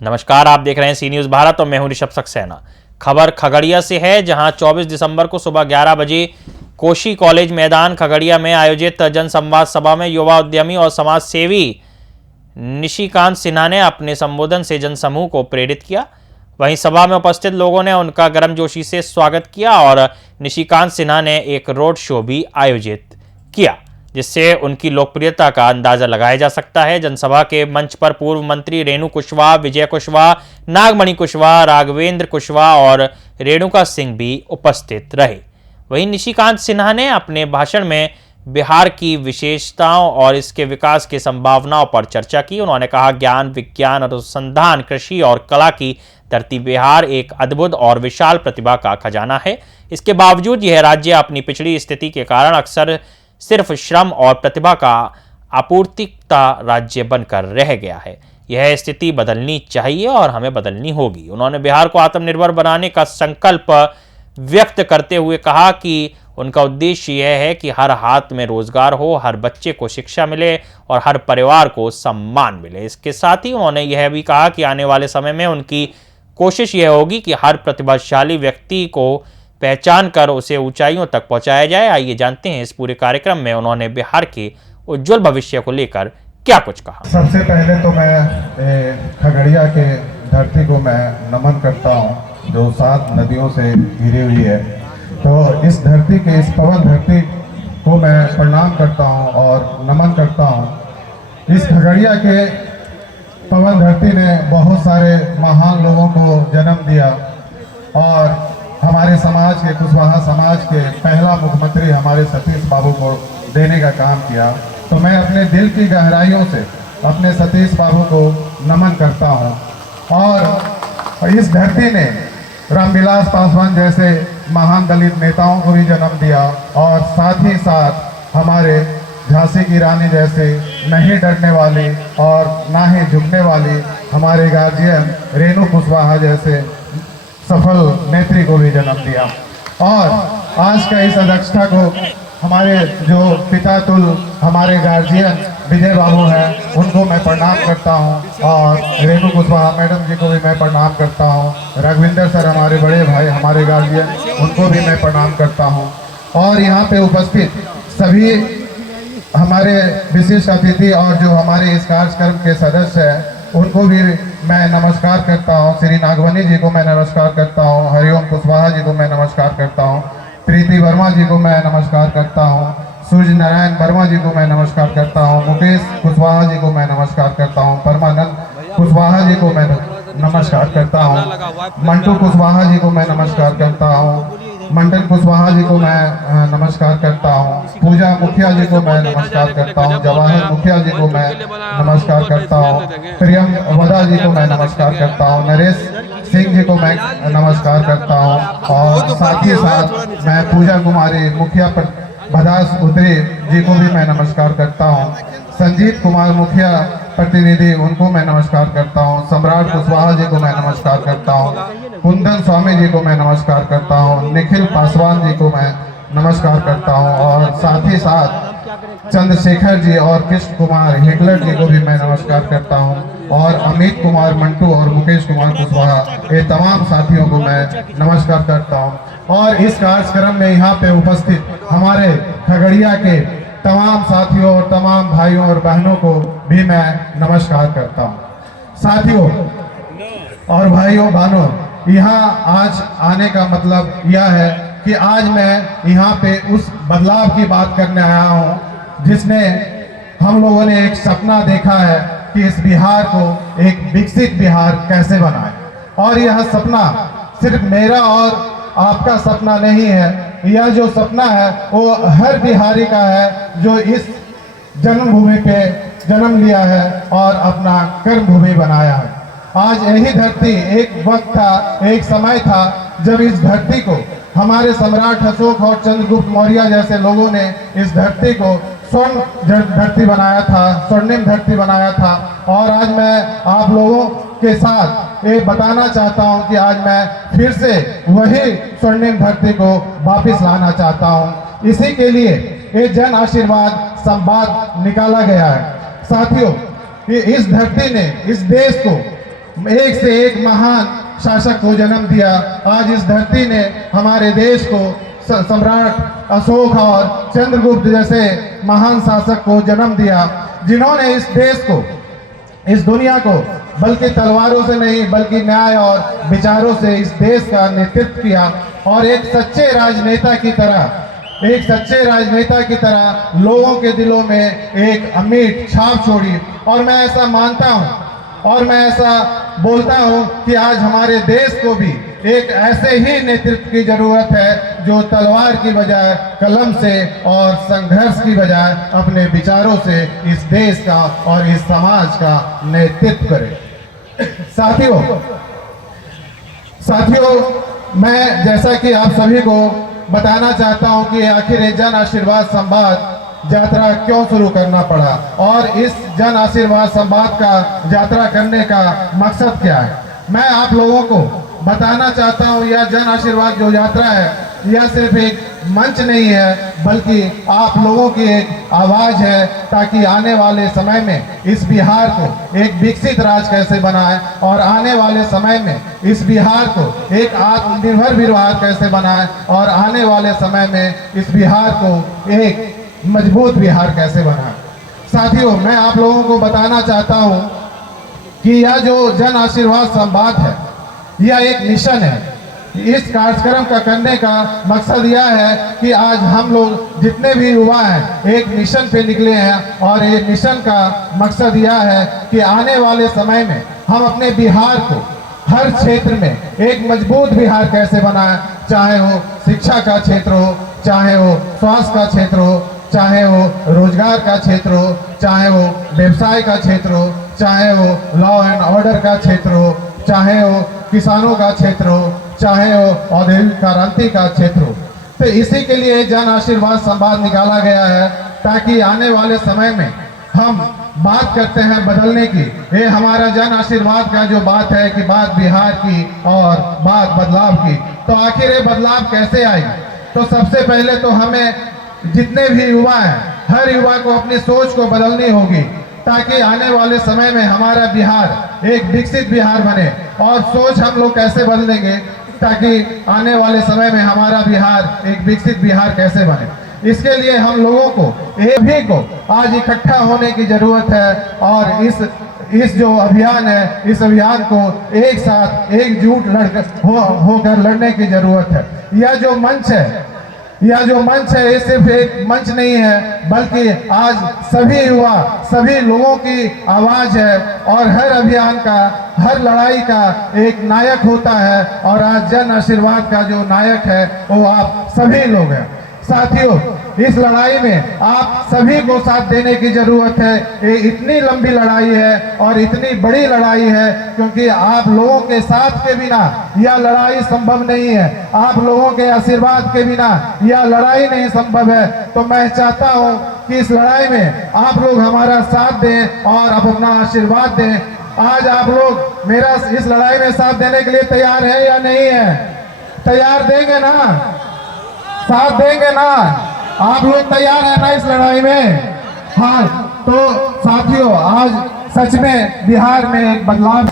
नमस्कार, आप देख रहे हैं सी न्यूज़ भारत और मैं हूं ऋषभ सक्सेना। खबर खगड़िया से है, जहां 24 दिसंबर को सुबह 11 बजे कोशी कॉलेज मैदान खगड़िया में आयोजित जनसंवाद सभा में युवा उद्यमी और समाज सेवी निशिकांत सिन्हा ने अपने संबोधन से जनसमूह को प्रेरित किया। वहीं सभा में उपस्थित लोगों ने उनका गर्मजोशी से स्वागत किया और निशिकांत सिन्हा ने एक रोड शो भी आयोजित किया, जिससे उनकी लोकप्रियता का अंदाजा लगाया जा सकता है। जनसभा के मंच पर पूर्व मंत्री रेणु कुशवाहा, विजय कुशवाहा, नागमणि कुशवाहा, राघवेंद्र कुशवाहा और रेणुका सिंह भी उपस्थित रहे। वहीं निशिकांत सिन्हा ने अपने भाषण में बिहार की विशेषताओं और इसके विकास की संभावनाओं पर चर्चा की। उन्होंने कहा, ज्ञान, विज्ञान, अनुसंधान, कृषि और कला की धरती बिहार एक अद्भुत और विशाल प्रतिभा का खजाना है। इसके बावजूद यह राज्य अपनी पिछड़ी स्थिति के कारण अक्सर सिर्फ श्रम और प्रतिभा का आपूर्तिकर्ता राज्य बनकर रह गया है। यह स्थिति बदलनी चाहिए और हमें बदलनी होगी। उन्होंने बिहार को आत्मनिर्भर बनाने का संकल्प व्यक्त करते हुए कहा कि उनका उद्देश्य यह है कि हर हाथ में रोजगार हो, हर बच्चे को शिक्षा मिले और हर परिवार को सम्मान मिले। इसके साथ ही उन्होंने यह भी कहा कि आने वाले समय में उनकी कोशिश यह होगी कि हर प्रतिभाशाली व्यक्ति को पहचान कर उसे ऊंचाइयों तक पहुंचाया जाए। आइए जानते हैं इस पूरे कार्यक्रम में उन्होंने बिहार के उज्जवल भविष्य को लेकर क्या कुछ कहा। सबसे पहले तो मैं खगड़िया के धरती को मैं नमन करता हूं, जो 7 नदियों से घिरी हुई है। तो इस धरती के, इस पवन धरती को मैं प्रणाम करता हूं और नमन करता हूं। इस खगड़िया के पवन धरती ने बहुत सारे महान लोगों को जन्म दिया और हमारे समाज के, कुशवाहा समाज के पहला मुख्यमंत्री हमारे सतीश बाबू को देने का काम किया। तो मैं अपने दिल की गहराइयों से अपने सतीश बाबू को नमन करता हूं। और इस धरती ने रामविलास पासवान जैसे महान दलित नेताओं को भी जन्म दिया और साथ ही साथ हमारे झांसी की रानी जैसे नहीं डरने वाली और ना ही झुकने वाली हमारे गार्जियन रेणु कुशवाहा जैसे सफल नेत्री को भी जन्म दिया। और आज का इस अध्यक्षता को हमारे जो पिता तुल हमारे गार्जियन विजय बाबू हैं, उनको मैं प्रणाम करता हूं और रेणु कुशवाहा मैडम जी को भी मैं प्रणाम करता हूं। राघवेंद्र सर हमारे बड़े भाई, हमारे गार्जियन, उनको भी मैं प्रणाम करता हूं। और यहाँ पे उपस्थित सभी हमारे विशिष्ट अतिथि और जो हमारे इस कार्यक्रम के सदस्य हैं, उनको भी मैं नमस्कार करता हूं। श्री नागमणि जी को मैं नमस्कार करता हूं, हरिओम कुशवाहा जी को मैं नमस्कार करता हूं, प्रीति वर्मा जी को मैं नमस्कार करता हूं, सूर्य नारायण वर्मा जी को मैं नमस्कार करता हूं, मुकेश कुशवाहा जी को मैं नमस्कार करता हूं, परमानंद कुशवाहा जी को मैं नमस्कार करता हूं, मंटू कुशवाहा जी को मैं नमस्कार करता हूं, मंडन कुशवाहा जी को मैं नमस्कार करता हूं, पूजा मुखिया जी को मैं नमस्कार करता हूं, जवाहर मुखिया जी को मैं नमस्कार करता हूं, प्रियम वदा जी को मैं नमस्कार करता हूं, नरेश सिंह जी को मैं नमस्कार करता हूं और साथ ही साथ मैं पूजा कुमारी मुखिया भदास उतरी जी को भी मैं नमस्कार करता हूं, संजीत कुमार मुखिया प्रतिनिधि, उनको मैं नमस्कार करता हूं, सम्राट कुशवाहा जी को मैं नमस्कार करता हूं, कुंदन स्वामी जी को मैं नमस्कार करता हूं, निखिल पासवान जी को मैं नमस्कार करता हूं और साथ ही साथ चंद्रशेखर जी और कृष्ण कुमार हिटलर जी को भी मैं नमस्कार करता हूं और अमित कुमार मंटू और मुकेश कुमार कुशवाहा, ये तमाम साथियों को मैं नमस्कार करता हूं। और इस कार्यक्रम में यहाँ पे उपस्थित हमारे खगड़िया के तमाम साथियों और तमाम भाइयों और बहनों को भी मैं नमस्कार करता हूं। साथियों और भाइयों बहनों, यहाँ आज आने का मतलब यह है कि आज मैं यहाँ पे उस बदलाव की बात करने आया हूँ जिसने हम लोगों ने एक सपना देखा है कि इस बिहार को एक विकसित बिहार कैसे बनाए। और यह सपना सिर्फ मेरा और आपका सपना नहीं है, यह जो सपना है वो हर बिहारी का है जो इस जन्मभूमि पे जन्म लिया है और अपना कर्मभूमि बनाया है। आज यही धरती एक वक्त था, एक समय था जब इस धरती को हमारे सम्राट अशोक और चंद्रगुप्त मौर्य जैसे लोगों ने इस धरती को स्वर्ण धरती बनाया था, स्वर्णिम धरती बनाया था। और आज मैं आप लोगों के साथ ये बताना चाहता हूं कि आज मैं फिर से वही स्वर्णिम धरती को वापस लाना चाहता हूं। इसी के लिए ये जन आशीर्वाद संवाद निकाला गया है। साथियों, इस धरती ने, इस देश को एक से एक महान शासक को जन्म दिया। आज इस धरती ने हमारे देश को सम्राट अशोक और चंद्रगुप्त जैसे महान शासक को जन्म दिया, जिन्होंने इस देश को, इस दुनिया को बल्कि तलवारों से नहीं बल्कि न्याय और विचारों से इस देश का नेतृत्व किया और एक सच्चे राजनेता की तरह लोगों के दिलों में एक अमिट छाप छोड़ी। और मैं ऐसा मानता हूं और मैं ऐसा बोलता हूं कि आज हमारे देश को भी एक ऐसे ही नेतृत्व की जरूरत है जो तलवार की बजाय कलम से और संघर्ष की बजाय अपने विचारों से इस देश का और इस समाज का नेतृत्व करे। साथियों, मैं जैसा कि आप सभी को बताना चाहता हूं कि आखिर ये जन आशीर्वाद संवाद यात्रा क्यों शुरू करना पड़ा और इस जन आशीर्वाद संवाद का यात्रा करने का मकसद क्या है। मैं आप लोगों को बताना चाहता हूं यह जन आशीर्वाद जो यात्रा है यह सिर्फ एक मंच नहीं है बल्कि आप लोगों की एक आवाज है, ताकि आने वाले समय में इस बिहार को एक विकसित राज्य कैसे बनाए और आने वाले समय में इस बिहार को एक आत्मनिर्भर बिहार कैसे बनाए और आने वाले समय में इस बिहार को एक मजबूत बिहार कैसे बनाए। साथियों, मैं आप लोगों को बताना चाहता हूं कि यह जो जन आशीर्वाद संवाद है यह एक मिशन है। इस कार्यक्रम का करने का मकसद यह है कि आज हम लोग जितने भी युवा हैं एक मिशन पे निकले हैं और ये मिशन का मकसद यह है कि आने वाले समय में हम अपने बिहार को हर क्षेत्र में एक मजबूत बिहार कैसे बनाएं, चाहे वो शिक्षा का क्षेत्र हो, चाहे वो स्वास्थ्य का क्षेत्र हो, चाहे वो रोजगार का क्षेत्र हो, चाहे वो व्यवसाय का क्षेत्र हो, चाहे वो लॉ एंड ऑर्डर का क्षेत्र हो, चाहे वो किसानों का क्षेत्र हो, चाहे वो औद्योगिक क्रांति का क्षेत्र हो। तो इसी के लिए जन आशीर्वाद संवाद निकाला गया है ताकि आने वाले समय में हम बात करते हैं बदलने की। ये हमारा जन आशीर्वाद का जो बात है कि बात बिहार की और बात बदलाव की। तो आखिर ये बदलाव कैसे आई? तो सबसे पहले तो हमें जितने भी युवा हैं हर युवा को अपनी सोच को बदलनी होगी ताकि आने वाले समय में हमारा बिहार एक विकसित बिहार बने। और सोच हम लोग कैसे बदलेंगे ताकि आने वाले समय में हमारा बिहार एक विकसित बिहार कैसे बने, इसके लिए हम लोगों को सभी को आज इकट्ठा होने की जरूरत है और इस जो अभियान है इस अभियान को एक साथ एकजुट होकर लड़ने की जरूरत है। यह जो मंच है ये सिर्फ एक मंच नहीं है बल्कि आज सभी युवा सभी लोगों की आवाज है और हर अभियान का हर लड़ाई का एक नायक होता है और आज जन आशीर्वाद का जो नायक है वो आप सभी लोग हैं। साथियों, इस लड़ाई में आप सभी को साथ देने की जरूरत है। ये इतनी लंबी लड़ाई है और इतनी बड़ी लड़ाई है क्योंकि आप लोगों के साथ के बिना यह लड़ाई संभव नहीं है। आप लोगों के आशीर्वाद के बिना यह लड़ाई नहीं संभव है। तो मैं चाहता हूं कि इस लड़ाई में आप लोग हमारा साथ दें और अपना आशीर्वाद दें। आज आप लोग मेरा इस लड़ाई में साथ देने के लिए तैयार है या नहीं है? तैयार देंगे ना? साथ देंगे ना? आप लोग तैयार है ना इस लड़ाई में? हाँ, तो साथियों, आज सच में बिहार में एक बदलाव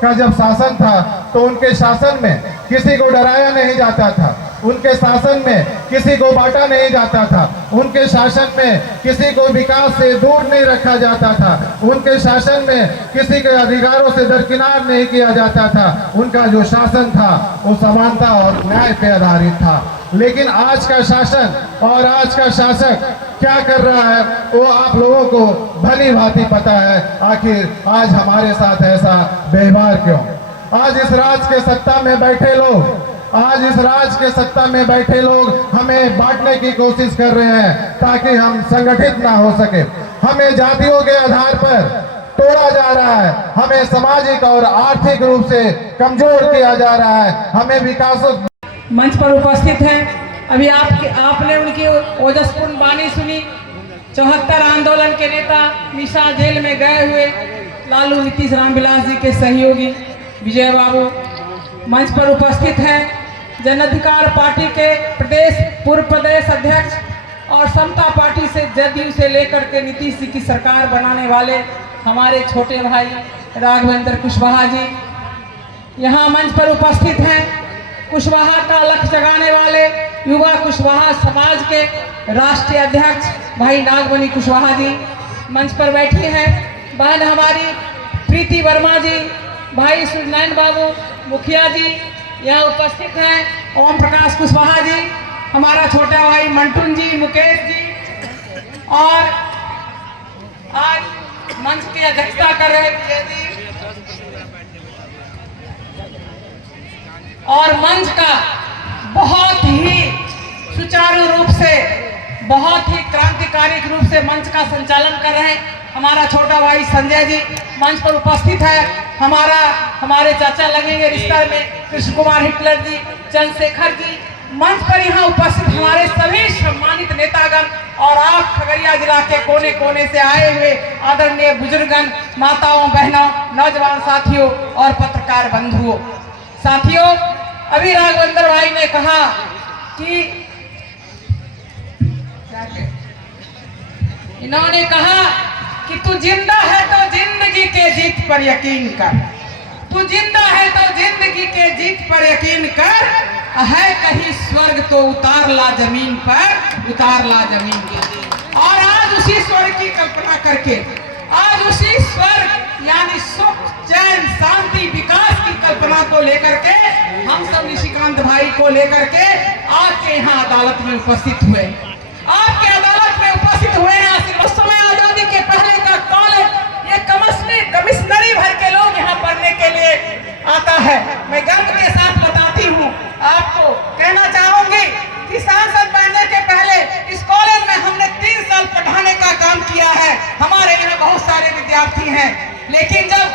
का जब शासन था तो उनके शासन में किसी को डराया नहीं जाता था, उनके शासन में किसी को बांटा नहीं जाता था, उनके शासन में किसी को विकास से दूर नहीं रखा जाता था, उनके शासन में किसी के अधिकारों से दरकिनार नहीं किया जाता था। उनका जो शासन था वो समानता और न्याय पे आधारित था। लेकिन आज का शासन और आज का शासक क्या कर रहा है वो आप लोगों को भली भांति पता है। आखिर आज हमारे साथ ऐसा व्यवहार क्यों? आज इस राज के सत्ता में बैठे लोग हमें बांटने की कोशिश कर रहे हैं ताकि हम संगठित ना हो सके। हमें जातियों के आधार पर तोड़ा जा रहा है, हमें सामाजिक और आर्थिक रूप से कमजोर किया जा रहा है, हमें विकास मंच पर उपस्थित हैं। अभी आपने उनकी ओजस्पूर्ण वाणी सुनी। 74 आंदोलन के नेता निशा जेल में गए हुए लालू नीतीश रामविलास जी के सहयोगी विजय बाबू मंच पर उपस्थित हैं। जन अधिकार पार्टी के पूर्व प्रदेश अध्यक्ष और समता पार्टी से जदयू से लेकर के नीतीश जी की सरकार बनाने वाले हमारे छोटे भाई राघवेंद्र कुशवाहा जी यहाँ मंच पर उपस्थित हैं कुशवाहा का लक्ष्य जगाने वाले युवा कुशवाहा समाज के राष्ट्रीय अध्यक्ष भाई नागमणि कुशवाहा जी मंच पर बैठी हैं। बहन हमारी प्रीति वर्मा जी, भाई सूर्यनारायण बाबू मुखिया जी यहाँ उपस्थित हैं। ओम प्रकाश कुशवाहा जी, हमारा छोटा भाई मंटून जी, मुकेश जी, और आज मंच की अध्यक्षता कर रहे विजय जी, और मंच का बहुत ही सुचारू रूप से, बहुत ही क्रांतिकारी रूप से मंच का संचालन कर रहे हैं हमारा छोटा भाई संजय जी मंच पर उपस्थित है। हमारे चाचा लगेंगे रिश्ता में कृष्ण कुमार हिटलर जी, चंद्रशेखर जी मंच पर यहाँ उपस्थित हमारे सभी सम्मानित नेतागण और आप खगड़िया जिला के कोने कोने से आए हुए आदरणीय बुजुर्गन, माताओं, बहनों, नौजवान साथियों और पत्रकार बंधुओं। साथियों, अभी राघवेंद्र भाई ने कहा कि इन्होंने कहा कि तू जिंदा है तो जिंदगी के जीत पर यकीन कर, तू जिंदा है तो जिंदगी के जीत पर यकीन कर, है कहीं स्वर्ग तो उतार ला जमीन पर, उतार ला जमीन के। और आज उसी स्वर्ग की कल्पना करके, आज उसी स्वर्ग यानी सुख, चैन, शांति, विकास की कल्पना को लेकर के हम सब निशिकांत भाई को लेकर के आपके यहाँ अदालत में उपस्थित हुए। आपके अदालत में उपस्थित हुए हैं। उस समय आजादी के पहले का कॉलेज ये कमिश्नरी भर के लोग यहाँ पढ़ने के लिए आता है। मैं गर्व के साथ बताती हूँ आपको, कहना चाहूंगी कि सांसद बनने के पहले इस कॉलेज में हमने 3 साल पढ़ाने का काम किया है। हमारे यहाँ बहुत सारे विद्यार्थी हैं, लेकिन जब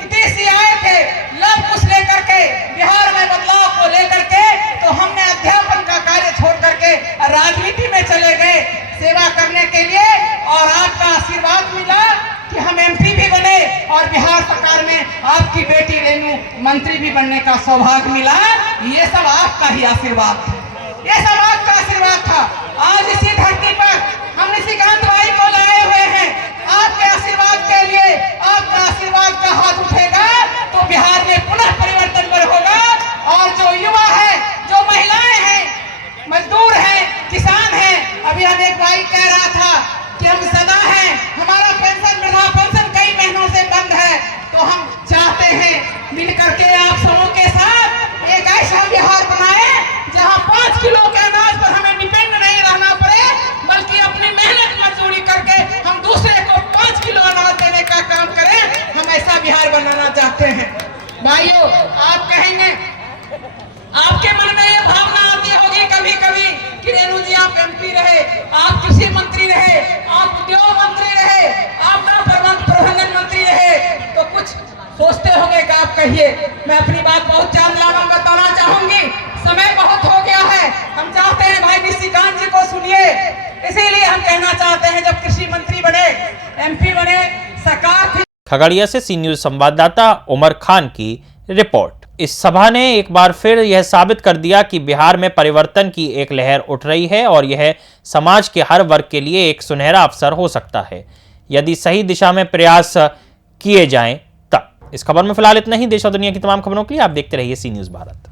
नीतीश आए थे लव कुछ लेकर के, बिहार में बदलाव को लेकर के, तो हमने अध्यापन का कार्य छोड़ करके राजनीति में चले गए सेवा करने के लिए, और आपका आशीर्वाद मिला कि हम MP भी बने और बिहार सरकार में आपकी बेटी रेणु मंत्री भी बनने का सौभाग्य मिला। ये सब आपका ही आशीर्वाद था, ये सब आपका आशीर्वाद था। आज इसी धरती पर हम निशिकांत भाई को लाए हुए हैं आपके आशीर्वाद के लिए। आपका आशीर्वाद का हाथ उठेगा तो बिहार में पुनः परिवर्तन होगा, और जो युवा है, जो महिलाएं हैं, मजदूर हैं, किसान हैं, अभी हम एक भाई कह रहा था कि हम सदा हैं, हमारा पेंशन, वृद्धा पेंशन कई महीनों से बंद है, तो हम चाहते हैं मिलकर के आप सबों के साथ एक ऐसा बिहार बनाए जहां 5 किलो के अनाज पर हमें डिपेंड नहीं रहना पड़े, बल्कि अपनी मेहनत मजदूरी करके हम दूसरे को 5 किलो अनाज देने का काम करें। हम ऐसा बिहार बनाना चाहते हैं। भाइयों, आप कहेंगे, आपके मन में ये भावना आती होगी कभी कभी कि रेणु जी आप MP रहे, आप कृषि मंत्री रहे, आप उद्योग मंत्री रहे, आप प्रबंधन मंत्री रहे, तो कुछ सोचते होंगे कि आप कहिए। मैं अपनी बात बहुत चांदलाना बताना चाहूंगी, समय बहुत हो गया है। हम चाहते हैं भाई निशिकांत जी को सुनिए, इसीलिए हम कहना चाहते हैं जब कृषि मंत्री बने, MP बने, सरकार थी। खगड़िया से सी न्यूज संवाददाता उमर खान की रिपोर्ट। इस सभा ने एक बार फिर यह साबित कर दिया कि बिहार में परिवर्तन की एक लहर उठ रही है और यह समाज के हर वर्ग के लिए एक सुनहरा अवसर हो सकता है यदि सही दिशा में प्रयास किए जाएं तब। इस खबर में फिलहाल इतना ही। देश और दुनिया की तमाम खबरों के लिए आप देखते रहिए सी न्यूज भारत।